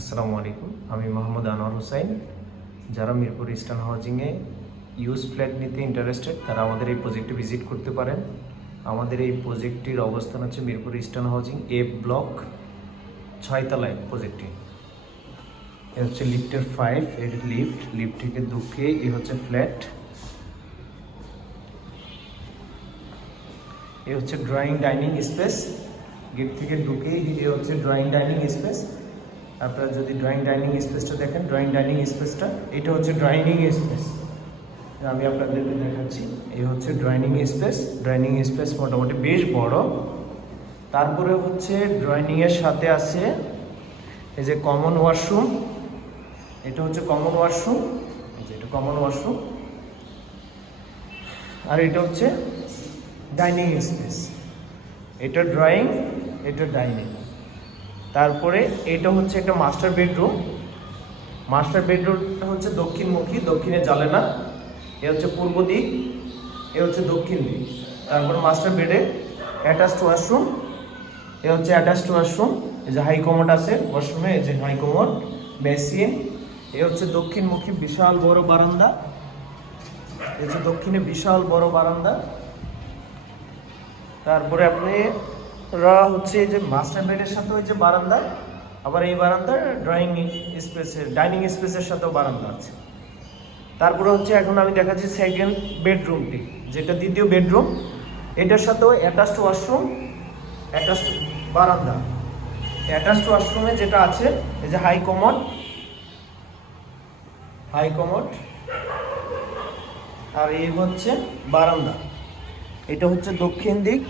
আসসালামু আলাইকুম, আমি মোহাম্মদ আনোয়ার হোসাইন। যারা মিরপুর ইস্টার্ন হাউজিংয়ে ইউজ ফ্ল্যাট নিতে ইন্টারেস্টেড তারা আমাদের এই প্রজেক্টে ভিজিট করতে পারেন। আমাদের এই প্রজেক্টটির অবস্থান হচ্ছে মিরপুর ইস্টার্ন হাউজিং এ ব্লক 6 তলায় প্রজেক্টটি। এ হচ্ছে লিফটের 5, এর লিফট থেকে ঢুকে এ হচ্ছে ফ্ল্যাট। এ হচ্ছে ড্রয়িং ডাইনিং স্পেস। গেট থেকে ঢুকেই এ হচ্ছে ড্রয়িং ডাইনিং স্পেস। আপনারা যদি ড্রয়িং ডাইনিং স্পেসটা দেখেন, ড্রয়িং ডাইনিং স্পেসটা এটা হচ্ছে ড্রয়িং স্পেস। আমি আপনাদেরকে দেখাচ্ছি, এই হচ্ছে ড্রয়িং স্পেস। ড্রয়িং স্পেস মোটামুটি বেশ বড়। তারপরে হচ্ছে ড্রয়িংয়ের সাথে আছে এই যে কমন ওয়াশরুম। এটা হচ্ছে কমন ওয়াশরুম, এই যে এটা কমন ওয়াশরুম। আর এটা হচ্ছে ডাইনিং স্পেস। এটা ড্রয়িং, এটা ডাইনিং। তারপরে এটা হচ্ছে একটা মাস্টার বেডরুম। মাস্টার বেডরুমটা হচ্ছে দক্ষিণমুখী, দক্ষিণে জানালা। এ হচ্ছে পূর্ব দিক, এ হচ্ছে দক্ষিণ দিক। তারপরে মাস্টার বেডে অ্যাটাচড ওয়াশরুম। এ হচ্ছে অ্যাটাচড ওয়াশরুম। এই যে হাই কমোড আছে ওয়াশরুমে, এই যে হাই কমোড, বেসিন। এ হচ্ছে দক্ষিণমুখী বিশাল বড় বারান্দা। এই যে দক্ষিণে বিশাল বড় বারান্দা। তারপরে আপনি হচ্ছে এই যে মাস্টার বেডের সাথে ওই যে বারান্দা, আবার এই বারান্দা ড্রয়িং স্পেসের ডাইনিং স্পেসের সাথেও বারান্দা আছে। তারপরে হচ্ছে এখন আমি দেখাচ্ছি সেকেন্ড বেডরুমটি, যেটা দ্বিতীয় বেডরুম। এটার সাথেও অ্যাটাচড ওয়াশরুম, অ্যাটাচড বারান্দা। অ্যাটাচড ওয়াশরুমে যেটা আছে এই যে হাই কমোড, হাই কমোড। আর এই হচ্ছে বারান্দা। এটা হচ্ছে দক্ষিণ দিক,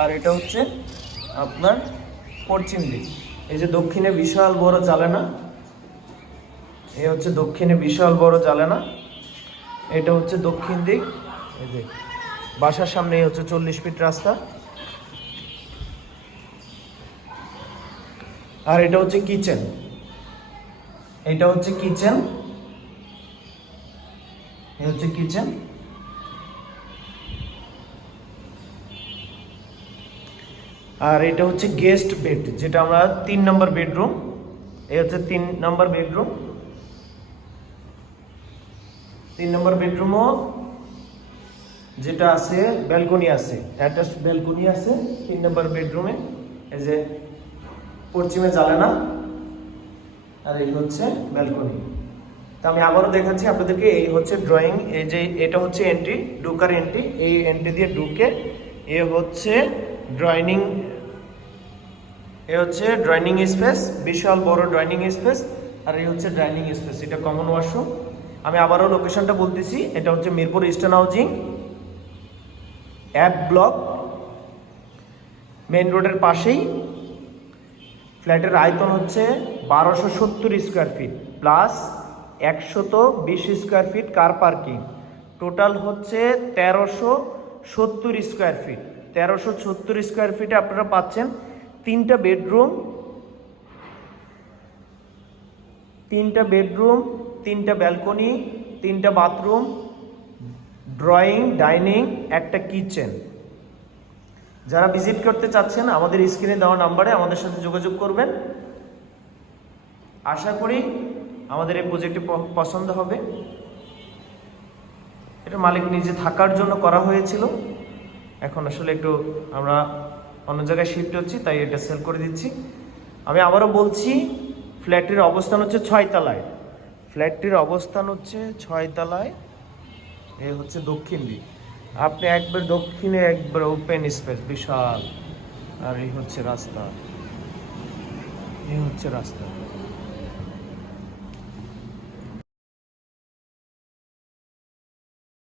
আর এটা হচ্ছে আপনার পশ্চিম দিক। এই যে দক্ষিণে বিশাল বড় জানালা, এই হচ্ছে দক্ষিণে বিশাল বড় জানালা। এটা হচ্ছে দক্ষিণ দিক। এই যে বাসার সামনে হচ্ছে 40 ফিট রাস্তা। আর এটা হচ্ছে কিচেন, এটা হচ্ছে কিচেন, এই হচ্ছে কিচেন। আর এটা হচ্ছে গেস্ট বেড, যেটা আমরা 3 নম্বর বেডরুম। এই হচ্ছে 3 নম্বর বেডরুম। 3 নম্বর বেডরুমও যেটা আছে ব্যালকনি আছে, অ্যাটাচড ব্যালকনি আছে 3 নম্বর বেডরুমে। এই যে পশ্চিমে জানালা, আর এই হচ্ছে ব্যালকনি। তা আমি আবারও দেখাচ্ছি আপনাদেরকে। এই হচ্ছে ড্রয়িং, এই যে এটা হচ্ছে এন্ট্রি, ঢুকার এন্ট্রি। এই এন্ট্রি দিয়ে ঢুকে এ হচ্ছে ড্রয়িং, এ হচ্ছে ড্রয়িং স্পেস, বিশাল বড় ড্রয়িং স্পেস। আর এই হচ্ছে ডাইনিং স্পেস, এটা কমন ওয়াশরুম। আমি আবারও লোকেশনটা বলতেছি, এটা হচ্ছে Mirpur eastern housing app block, main রোডের পাশেই। ফ্ল্যাটের আয়তন হচ্ছে 1270 square feet plus 120 square feet car parking. Total হচ্ছে 1370 স্কোয়ার ফিট। 1370 স্কোয়ার ফিটে আপনারা পাচ্ছেন 3টা বেডরুম, 3টা ব্যালকনি, 3টা বাথরুম, ড্রয়িং, ডাইনিং, একটা কিচেন। যারা ভিজিট করতে চাচ্ছেন আমাদের স্ক্রিনে দেওয়া নাম্বারে আমাদের সাথে যোগাযোগ করবেন। আশা করি আমাদের এই প্রজেক্টটি পছন্দ হবে। এটা মালিক নিজে থাকার জন্য করা হয়েছিল। এখন আসলে একটু আমরা অন্য জায়গায় শিফট হচ্ছি, তাই এটা সেল করে দিচ্ছি। আমি আবারও বলছি, ফ্ল্যাটটির অবস্থান হচ্ছে 6 তলায়। ফ্ল্যাটটির অবস্থান হচ্ছে 6 তলায়। এই হচ্ছে দক্ষিণ দিক। আপনি একবার দক্ষিণে একবার ওপেন স্পেস বিশাল। আর এই হচ্ছে রাস্তা, এই হচ্ছে রাস্তা।